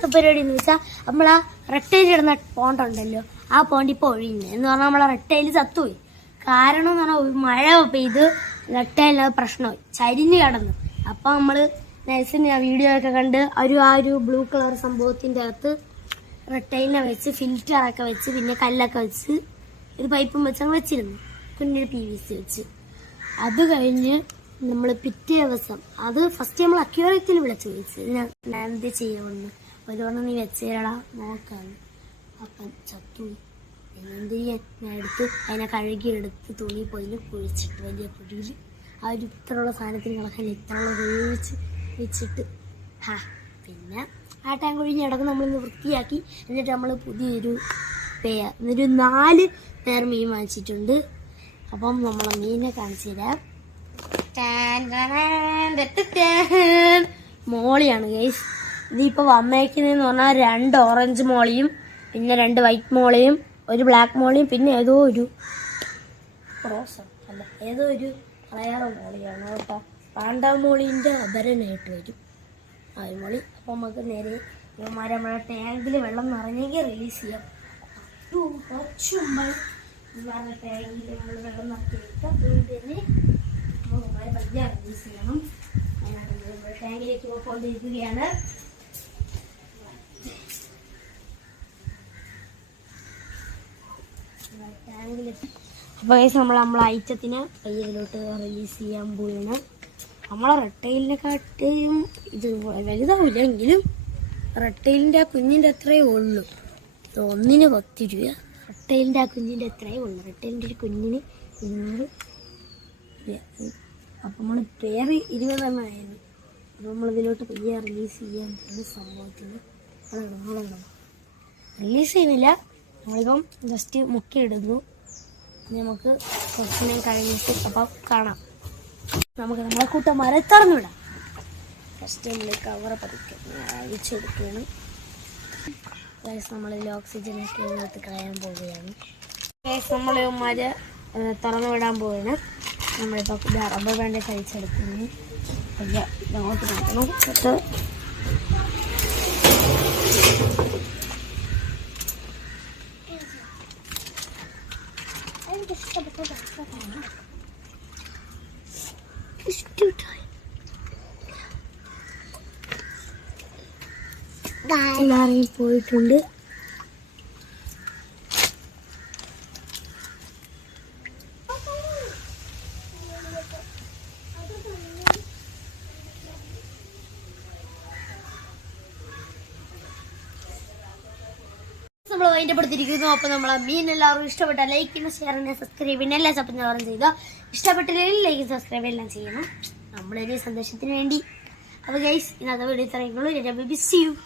ഇന്നത്തെ പരിപാടി എന്ന് വെച്ചാൽ നമ്മളാ റെട്ടയിൽ ഇടുന്ന പോണ്ടുണ്ടല്ലോ, ആ പോണ്ട് ഇപ്പോൾ ഒഴിയുന്നത് എന്ന് പറഞ്ഞാൽ നമ്മളെ റെട്ടയിൽ ചത്തുപോയി. കാരണം എന്ന് പറഞ്ഞാൽ മഴ പെയ്ത് റെട്ടയിൽ പ്രശ്നമായി, ചരിഞ്ഞ് കിടന്നു. അപ്പം നമ്മൾ നൈസിന് വീഡിയോ ഒക്കെ കണ്ട് ആ ഒരു ബ്ലൂ കളർ സംഭവത്തിൻ്റെ അകത്ത് റെട്ടയിലിനെ വെച്ച് ഫിൽറ്ററൊക്കെ വെച്ച് പിന്നെ കല്ലൊക്കെ വെച്ച് ഒരു പൈപ്പും വെച്ചങ്ങ് വെച്ചിരുന്നു, കുഞ്ഞൊരു PVC വെച്ച്. അത് കഴിഞ്ഞ് നമ്മൾ പിറ്റേ ദിവസം അത് ഫസ്റ്റ് നമ്മൾ അക്യൂറേറ്റിൽ വിളിച്ച് ചോദിച്ചു ഞാൻ എന്ത് ചെയ്യുമെന്ന്. ഒരുവണ്ണം നീ വെച്ചേരടാ നോക്കാന്ന്. അപ്പം ചത്തു. എന്ത് ചെയ്യാൻ, ഞാൻ എടുത്ത് അതിനെ കഴുകിയെടുത്ത് തുണി പൊതിഞ്ഞ് കുഴിച്ചിട്ട് വലിയ കുഴിയിൽ ആ ഒരു ഇത്രയുള്ള സാധനത്തിന് കണക്കാൻ ഇത്രയുള്ള കുഴിച്ച് വെച്ചിട്ട് പിന്നെ ആ ടാങ്ക് കുഴിഞ്ഞ് കിടക്കും നമ്മളിന്ന് വൃത്തിയാക്കി. എന്നിട്ട് നമ്മൾ പുതിയൊരു 4 പേർ മീൻ വാങ്ങിച്ചിട്ടുണ്ട്. അപ്പം നമ്മളെ മീനെ കാണിച്ചു തരാം. മോളിയാണ് ഗൈസ്. ഇതിപ്പോൾ വന്നേക്കുന്നതെന്ന് പറഞ്ഞാൽ 2 ഓറഞ്ച് മോളിയും പിന്നെ 2 വൈറ്റ് മോളിയും 1 ബ്ലാക്ക് മോളിയും പിന്നെ ഏതോ ഒരു ഏതോ ഒരു മലയാള മോളിയാണ് കേട്ടോ. പാണ്ടാമോളിൻ്റെ അപരനായിട്ട് വരും ആ ഒരു മോളി. അപ്പോൾ നമുക്ക് നേരെ ഇവന്മാരെ നമ്മളെ ടാങ്കിൽ വെള്ളം നിറഞ്ഞെങ്കിൽ റിലീസ് ചെയ്യാം. കുറച്ച് മുമ്പായി ടാങ്കിൽ നമ്മൾ വെള്ളം നിറക്കി വെക്കാം. തന്നെ നമ്മൾ പയ്യ റിലീസ് ചെയ്യണം. അതിനകത്ത് ടാങ്കിലേക്ക് പോയിക്കൊണ്ടിരിക്കുകയാണ്. അപ്പോൾ നമ്മളെ ഐറ്റത്തിനെ പയ്യതിലോട്ട് റിലീസ് ചെയ്യാൻ പോവുകയാണ്. നമ്മളെ റെട്ടയിലിനെക്കാട്ടും ഇത് വലുതാവില്ല, എങ്കിലും റെട്ടയിലിൻ്റെ ആ കുഞ്ഞിൻ്റെ അത്രയേ ഉള്ളൂ. ഒന്നിന് 10 രൂപ. റെട്ടയിലിൻ്റെ ആ കുഞ്ഞിൻ്റെ അത്രയേ ഉള്ളൂ. റെട്ടയിലിൻ്റെ ഒരു കുഞ്ഞിന് 200 രൂപ. അപ്പം നമ്മൾ പേര് 20 എണ്ണമായിരുന്നു. അപ്പോൾ നമ്മളിതിലോട്ട് പയ്യെ റിലീസ് ചെയ്യാൻ സംഭവത്തിന് റിലീസ് ചെയ്യുന്നില്ല, നമ്മളിപ്പം ജസ്റ്റ് മുക്കിയിടുന്നു. നമുക്ക് കുറച്ച് നേരം കഴിഞ്ഞിട്ട് അപ്പം കാണാം. നമുക്ക് നമ്മളെ കൂട്ടന്മാരെ തുറന്നു വിടാം. ഫസ്റ്റ് നമ്മൾ കവറ് പതുക്കെ അഴിച്ചെടുക്കുകയാണ്. നമ്മളിൽ ഓക്സിജനൊക്കെ എടുത്ത് കളയാൻ പോവുകയാണ്. നമ്മൾ ഇവന്മാരെ തുറന്നു വിടാൻ പോവുകയാണ്. നമ്മളിപ്പോൾ റബ്ബർ ബാൻഡ് കഴിച്ചെടുക്കുന്നു. അങ്ങോട്ട് നോക്കണം. എല്ലാവരെയും പോയിട്ടുണ്ട്. നമ്മൾ അതിൻ്റെ പെടുത്തിരിക്കുന്നു. അപ്പോൾ നമ്മളെ മീൻ എല്ലാവരും ഇഷ്ടപ്പെട്ട ലൈക്ക് ചെയ്യുന്ന ഷെയർ ചെയ്യുന്ന സബ്സ്ക്രൈബ് ചെയ്യുന്ന എല്ലാ സപ്പോർട്ടും ചെയ്തോ. ഇഷ്ടപ്പെട്ടില്ലെങ്കിൽ ലൈക്ക് സബ്സ്ക്രൈബ് എല്ലാം ചെയ്യണം, നമ്മളൊരു സന്തോഷത്തിന് വേണ്ടി. അപ്പോൾ ഗൈസ് ഇന്നത്തെ വീഡിയോ ഇത്രയുള്ളൂ.